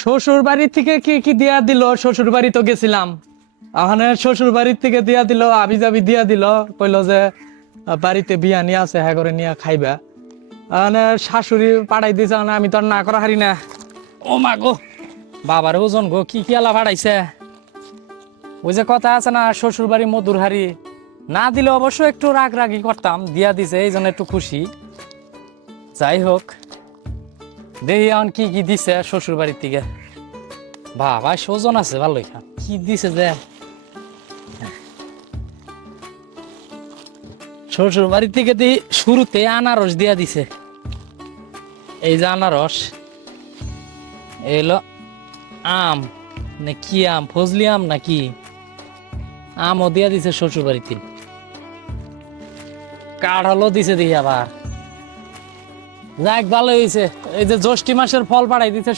শ্বশুর বাড়ি থেকে কি কি দিয়া দিল? শ্বশুর বাড়ি তো গেছিলাম, ওখানে শ্বশুর বাড়ির থেকে দিয়া দিল, আবি জাবি দিয়া দিল, কইলো যে বাড়িতে বিয়া নিয়ে আছে, হ্যাঁ করে নিয়ে খাইবা। ওখানে শাশুড়ি পাঠাই দিয়েছে, আমি তো আর না করা হারি না। ও মা গো, বাবার ওজন গো, কি কি আলা পাঠাইছে। ওই যে কথা আছে না, শ্বশুর বাড়ি মধুর হাড়ি। না দিলে অবশ্য একটু রাগ রাগি করতাম, দিয়া দিছে এই জন্য একটু খুশি। যাই হোক, দেখি এখন কি কি দিছে শ্বশুর বাড়ির থেকে। বাবা ওজন আছে ভালোই, কি দিছে যে। শ্বশুর বাড়ি থেকে দি শুরুতে আনারস দিয়া দিছে। এই যে আনারস, এলো আম, না কি আম, ফজলি আম নাকি আমও দিয়া দিছে শ্বশুর বাড়িতে। কাঁঠালও দিছে দেখি আবার। যাক ভালো হয়েছে, এই যে জ্যৈষ্ঠ মাসের ফল পাঠাই দিছে।